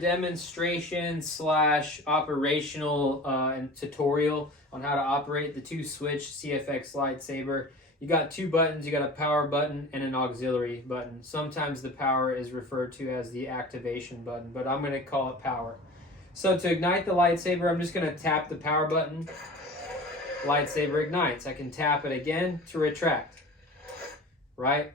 demonstration slash operational and tutorial on how to operate the 2-switch CFX lightsaber. You got 2 buttons. You got a power button and an auxiliary button. Sometimes the power is referred to as the activation button, but I'm going to call it power. So to ignite the lightsaber, I'm just going to tap the power button. Lightsaber ignites. I can tap it again to retract, right?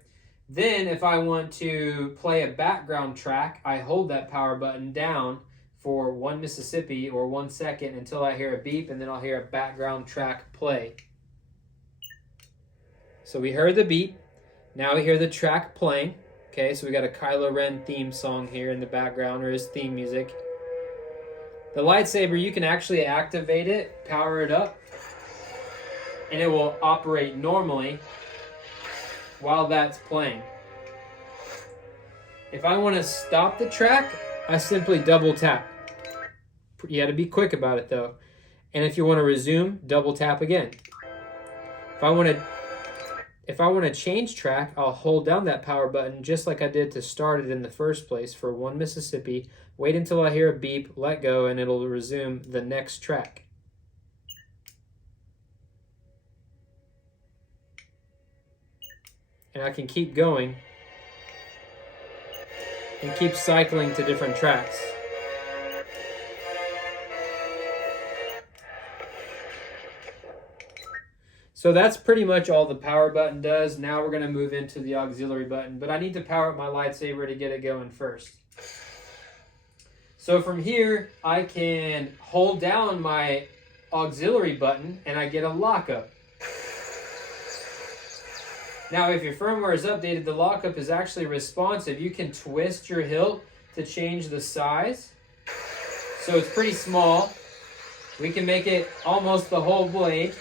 Then if I want to play a background track, I hold that power button down for 1 Mississippi or 1 second until I hear a beep, and then I'll hear a background track play. So we heard the beep. Now we hear the track playing. Okay, so we got a Kylo Ren theme song here in the background, or his theme music. The lightsaber, you can actually activate it, power it up, and it will operate normally while that's playing. If I want to stop the track, I simply double tap. You got to be quick about it though. And if you want to resume, double tap again. If I want to change track, I'll hold down that power button just like I did to start it in the first place for 1 Mississippi. Wait until I hear a beep, let go, and it'll resume the next track. And I can keep going and keep cycling to different tracks. So that's pretty much all the power button does. Now we're going to move into the auxiliary button, but I need to power up my lightsaber to get it going first. So from here, I can hold down my auxiliary button and I get a lockup. Now, if your firmware is updated, the lockup is actually responsive. You can twist your hilt to change the size. So it's pretty small. We can make it almost the whole blade,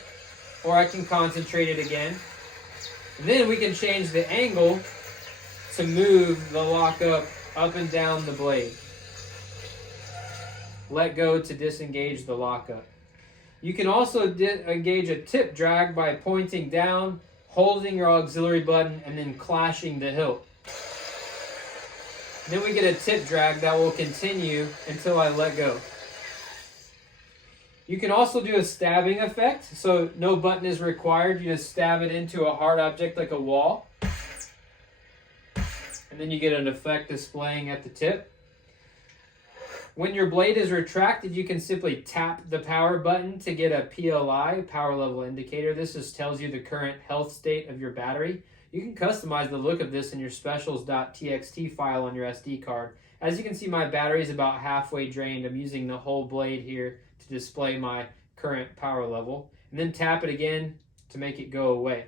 or I can concentrate it again. And then we can change the angle to move the lockup up and down the blade. Let go to disengage the lockup. You can also engage a tip drag by pointing down, holding your auxiliary button, and then clashing the hilt. Then we get a tip drag that will continue until I let go. You can also do a stabbing effect, so no button is required. You just stab it into a hard object like a wall. And then you get an effect displaying at the tip. When your blade is retracted, you can simply tap the power button to get a PLI, power level indicator. This just tells you the current health state of your battery. You can customize the look of this in your specials.txt file on your SD card. As you can see, my battery is about halfway drained. I'm using the whole blade here to display my current power level. And then tap it again to make it go away.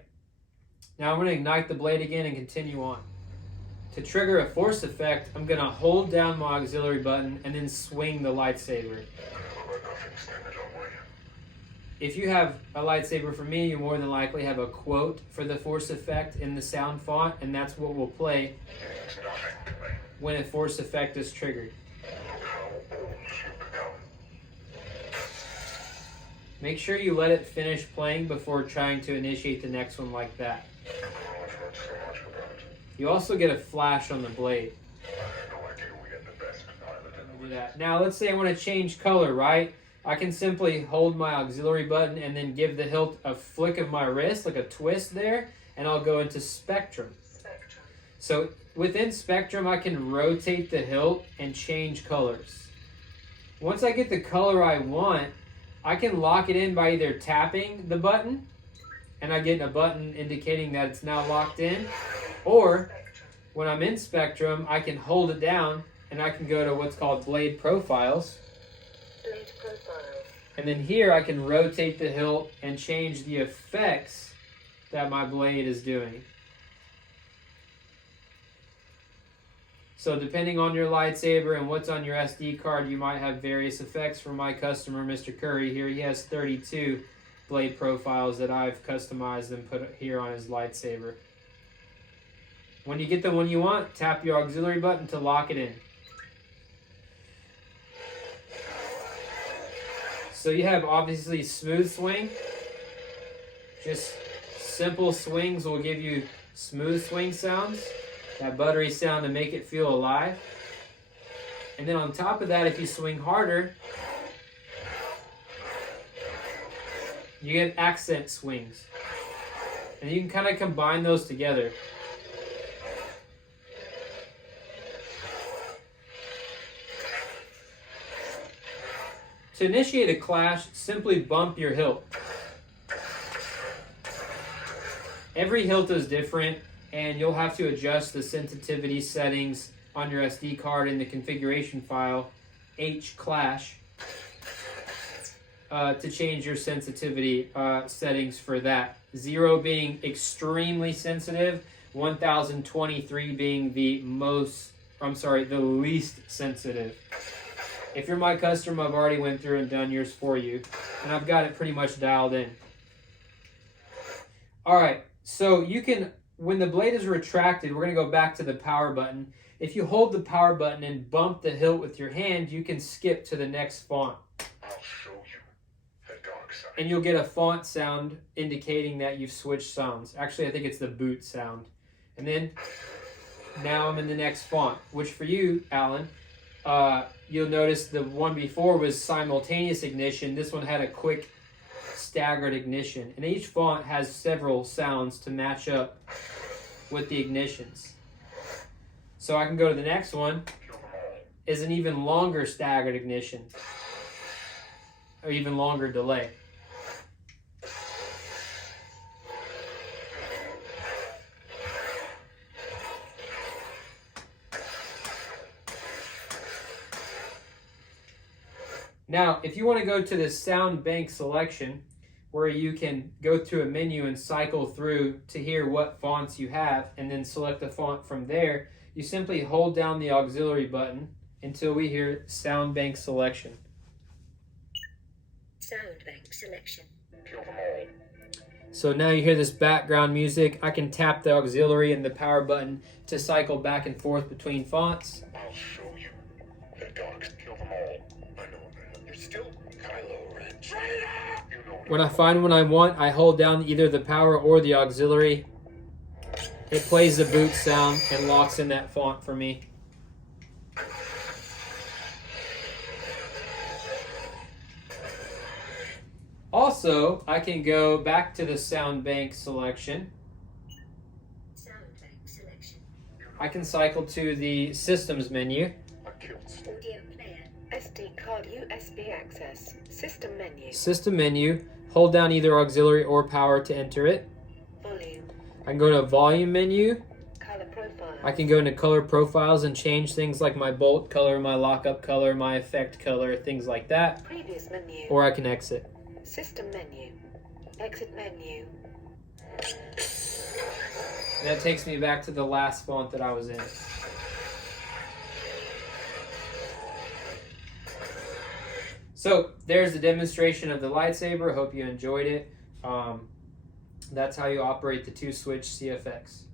Now I'm going to ignite the blade again and continue on. To trigger a force effect, I'm going to hold down my auxiliary button and then swing the lightsaber. If you have a lightsaber from me, you more than likely have a quote for the force effect in the sound font, and that's what will play when a force effect is triggered. Make sure you let it finish playing before trying to initiate the next one like that. You also get a flash on the blade. Do that. Now let's say I want to change color, right? I can simply hold my auxiliary button and then give the hilt a flick of my wrist, like a twist there, and I'll go into spectrum. So within spectrum, I can rotate the hilt and change colors. Once I get the color I want, I can lock it in by either tapping the button, and I get a button indicating that it's now locked in, or when I'm in spectrum, I can hold it down and I can go to what's called blade profiles. And then here I can rotate the hilt and change the effects that my blade is doing. So depending on your lightsaber and what's on your SD card, you might have various effects. For my customer, Mr. Curry here, he has 32 blade profiles that I've customized and put here on his lightsaber. When you get the one you want, tap your auxiliary button to lock it in. So you have obviously smooth swing. Just simple swings will give you smooth swing sounds. That buttery sound to make it feel alive. And then on top of that, if you swing harder, you get accent swings. And you can kind of combine those together. To initiate a clash, simply bump your hilt. Every hilt is different, and you'll have to adjust the sensitivity settings on your SD card in the configuration file, H-Clash, to change your sensitivity settings for that. 0 being extremely sensitive, 1023 being the least sensitive. If you're my customer, I've already went through and done yours for you, and I've got it pretty much dialed in. All right, so you can, when the blade is retracted, we're going to go back to the power button. If you hold the power button and bump the hilt with your hand, you can skip to the next font. I'll show you the dark side. And you'll get a font sound indicating that you've switched sounds. Actually, I think it's the boot sound. And then, now I'm in the next font, which for you, Alan, you'll notice the one before was simultaneous ignition. This one had a quick staggered ignition. And each font has several sounds to match up with the ignitions. So I can go to the next one, is an even longer staggered ignition, or even longer delay. Now, if you want to go to the sound bank selection, where you can go to a menu and cycle through to hear what fonts you have, and then select a font from there, you simply hold down the auxiliary button until we hear sound bank selection. Sound bank selection. Kill them all. So now you hear this background music. I can tap the auxiliary and the power button to cycle back and forth between fonts. I'll show you the dark. Kill them all. I know that. You're still Kylo Ren. You know When I find what I want, I hold down either the power or the auxiliary. It plays the boot sound and locks in that font for me. Also, I can go back to the sound bank selection. Sound bank selection. I can cycle to the systems menu. I killed. Audio player. SD card USB access. System menu. System menu. Hold down either auxiliary or power to enter it. Volume. I can go to volume menu. Color profile. I can go into color profiles and change things like my bolt color, my lockup color, my effect color, things like that. Previous menu. Or I can exit. System menu. Exit menu. And that takes me back to the last font that I was in. So there's the demonstration of the lightsaber. Hope you enjoyed it. That's how you operate the 2-switch CFX.